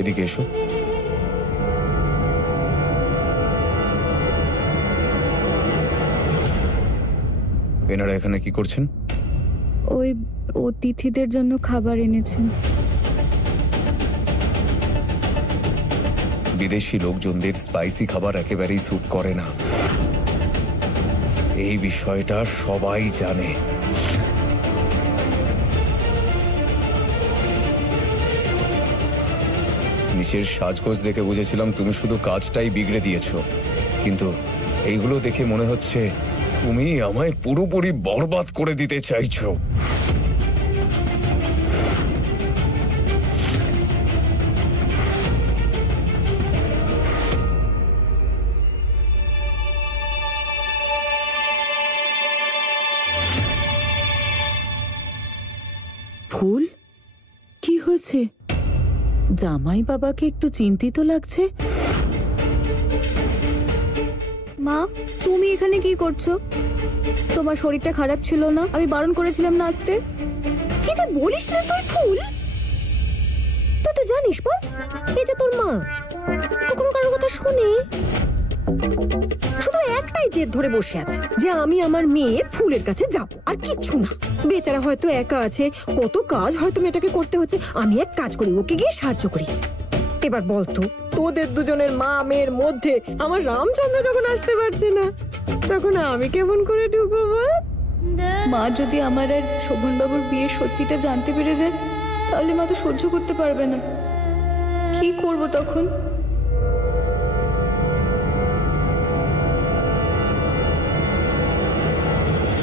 এদিকে এসো। এনারা এখানে কি করছেন? ওই অতিথিদের জন্য খাবার এনেছেন। বিদেশি লোকজনদের স্পাইসি খাবার একেবারেই স্যুট করে না, এই বিষয়টা সবাই জানে। নিচের সাজগোজ দেখে বুঝেছিলাম তুমি শুধু কাজটাই বিগড়ে দিয়েছো, কিন্তু এইগুলো দেখে মনে হচ্ছে তুমি আমায় পুরোপুরি বরবাদ করে দিতে চাইছো। ফুল, কি হয়েছে? জামাই বাবাকে একটু চিন্তিত লাগছে। মা, তুমি এখানে কি করছো? তোমার শরীরটা খারাপ ছিল না? আমি বারণ করেছিলাম না আসতে। কি যে বলিস না তুই ফুল, তুই তো জানিস বল, এই যে তোর মা কখনো কারোর কথা শুনে, শুধু একটাই জেদ ধরে বসে আছে যে আমি আমার মেয়ে ফুলের কাছে যাব, আর কিচ্ছু না। বেচারা হয়তো একা আছে, কত কাজ হয়তো মেয়েটাকে করতে হচ্ছে, আমি এক কাজ করি, ওকে গিয়ে সাহায্য করি। এবার বলতো, তোদের দুজনের মা মেয়ের মধ্যে আমার রামচন্দ্র যখন আসতে পারছে না, তখন আমি কেমন করে ঢুকবো বল? মা যদি আমার আর শোভনবাবুর বিয়ের সত্যিটা জানতে পেরে যায়, তাহলে মা তো সহ্য করতে পারবে না। কি করব তখন?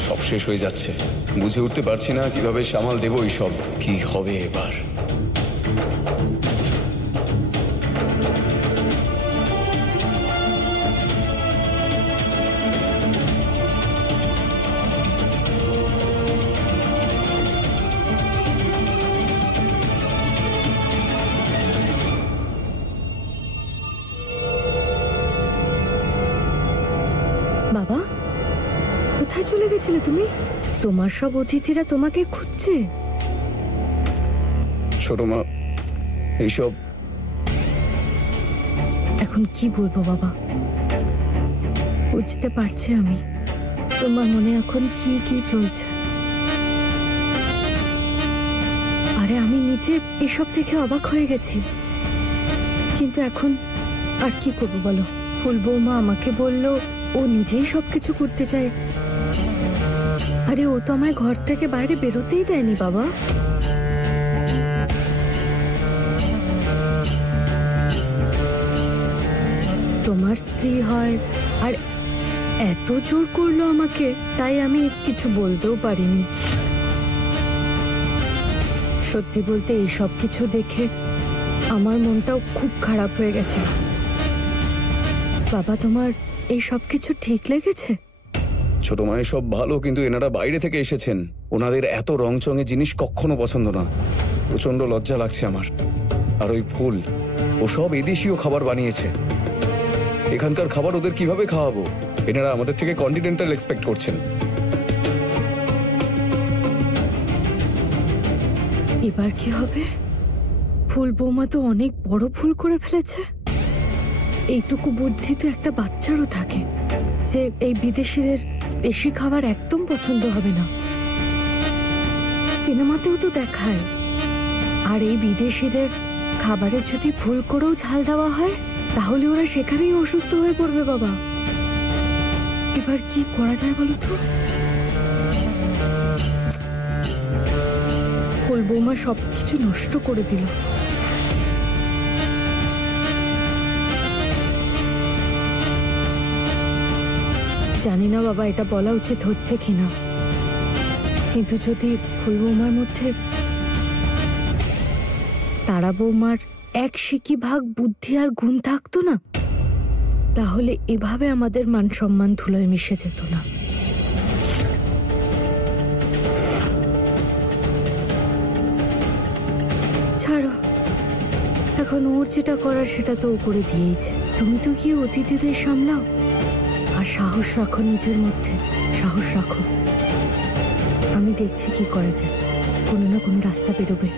সব শেষ হয়ে যাচ্ছে, বুঝে উঠতে পারছি না কিভাবে সামাল দেবো এইসব। কি হবে এবার? বাবা, কোথায় চলে গেছিলে তুমি? তোমার সব অতিথিরা তোমাকে খুঁজছে। ছোট মা, এইসব এখন কি বলবো বাবা, বুঝতে পারছি আমি তোমার মনে এখন কি কি চলছে। আরে আমি নিজে এসব থেকে অবাক হয়ে গেছি, কিন্তু এখন আর কি করবো বলো? ফুল বৌমা আমাকে বললো ও নিজেই সবকিছু করতে চায়। আরে ও তো আমায় ঘর থেকে বাইরে বেরোতেই দেয়নি বাবা। তোমার স্ত্রী হয় আর এত জোর করলো আমাকে, তাই আমি কিছু বলতেও পারিনি। সত্যি বলতে এই সব কিছু দেখে আমার মনটাও খুব খারাপ হয়ে গেছে। বাবা, তোমার এই সব কিছু ঠিক লেগেছে? ছোট মায়ের সব ভালো, কিন্তু এনারা বাইরে থেকে এসেছেন, ওনাদের এত রংচঙে জিনিস কখনো পছন্দ না। প্রচন্ড লজ্জা লাগছে আমার। আর ওই ফুল, ও সব এদেশীয় খাবার বানিয়েছে। এখানকার খাবার ওদের কিভাবে খাওয়াবো? এনারা আমাদের থেকে কন্টিনেন্টাল এক্সপেক্ট করছেন। এবার কি হবে? ফুল বৌমা তো অনেক বড় ভুল করে ফেলেছে। এইটুকু বুদ্ধি তো একটা বাচ্চারও থাকে, যে এই বিদেশিদের দেশি খাবার একদম পছন্দ হবে না। সিনেমাতেও তো দেখায়। আর এই বিদেশিদের খাবারে যদি ভুল করেও ঝাল দেওয়া হয়, তাহলে ওরা সেখানেই অসুস্থ হয়ে পড়বে বাবা। এবার কি করা যায় বলো তো? ফুল বৌমা সবকিছু নষ্ট করে দিল। জানি না বাবা এটা বলা উচিত হচ্ছে কিনা, কিন্তু যদি ফুল বৌমার মধ্যে তারা বৌমার এক সিকি ভাগ বুদ্ধি আর গুণ থাকতো না, তাহলে এভাবে আমাদের মান সম্মান ধুলোয় মিশে যেত না। ছাড়ো, এখন ওর যেটা করার সেটা তো ও করে দিয়েছে। তুমি তো গিয়ে অতিথিদের সামলাও, আর সাহস রাখো নিজের মধ্যে, সাহস রাখো। আমি দেখছি কি করা যায়, কোনো না কোনো রাস্তা বেরোবে।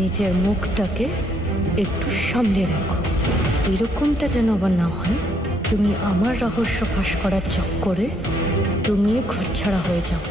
নিজের মুখটাকে একটু সামলে রাখো। এরকমটা যেন আবার না হয় তুমি আমার রহস্য ফাঁস করার চক্করে তুমি ঘরছাড়া হয়ে যাও।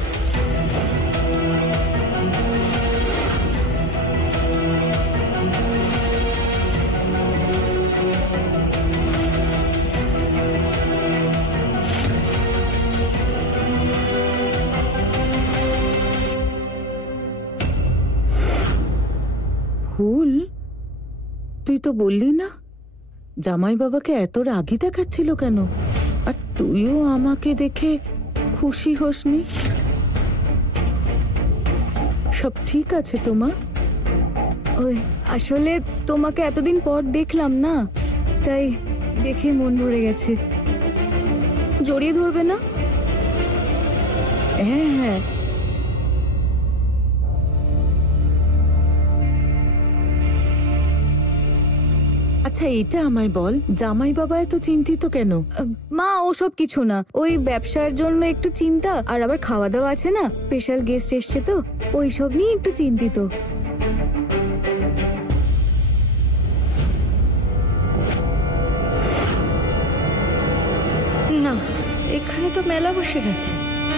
ফুল, তুই তো বললি না জামাই বাবাকে এত রাগি দেখাচ্ছিল কেন? আর তুইও আমাকে দেখে খুশি হসনি? সব ঠিক আছে তো মা? ওই আসলে তোমাকে এতদিন পর দেখলাম না, তাই দেখে মন ভরে গেছে। জড়িয়ে ধরবে না? হ্যাঁ হ্যাঁ। আচ্ছা এটা আমায় বল, জামাই বাবা এত চিন্তিত কেন? মা ওসব কিছু না, ওই ব্যবসার জন্য একটু চিন্তা, আর আবার খাওয়া দাওয়া আছে না, স্পেশাল গেস্ট এসছে তো ওইসব নিয়ে একটু চিন্তিত। না, এখানে তো মেলা বসে গেছে,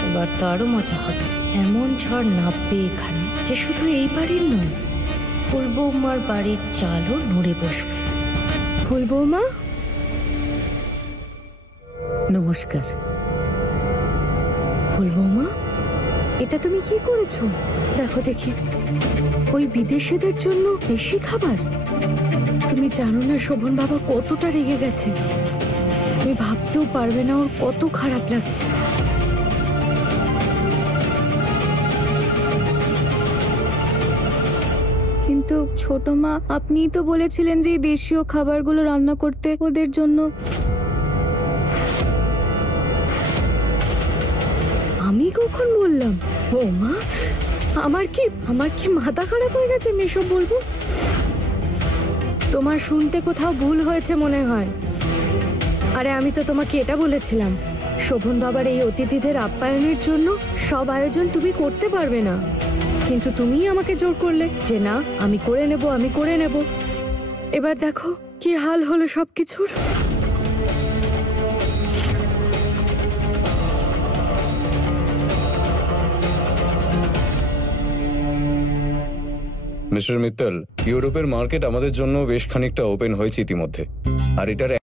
এবার তো আরো মজা হবে। এমন ঝড় নামবে এখানে যে শুধু এই বাড়ির নয়, ফুল বৌমার বাড়ির চালও নড়ে বসবে। ফুল বৌমা, নমস্কার। ফুল বৌমা, এটা তুমি কি করেছো? দেখো দেখি, ওই বিদেশিদের জন্য দেশি খাবার। তুমি জানো না শোভন বাবা কতটা রেগে গেছে, তুমি ভাবতেও পারবে না ওর কত খারাপ লাগছে। কিন্তু ছোট মা, আপনিই তো বলেছিলেন যে এই দেশীয় খাবারগুলো রান্না করতে ওদের জন্য। আমি কখন বললাম? বৌমা, আমার কি মাথা খারাপ হয়ে গেছে আমি এসব বলবো? তোমার শুনতে কোথাও ভুল হয়েছে মনে হয়। আরে আমি তো তোমাকে এটা বলেছিলাম, শোভন বাবার এই অতিথিদের আপ্যায়নের জন্য সব আয়োজন তুমি করতে পারবে না, কিন্তু তুমিই আমাকে জোর করলে যে না আমি করে নেব। এবার দেখো কি হাল হলো সবকিছুর। মিস্টার মিত্তল, ইউরোপের মার্কেট আমাদের জন্য বেশ খানিকটা ওপেন হয়েছে ইতিমধ্যে, আর এটার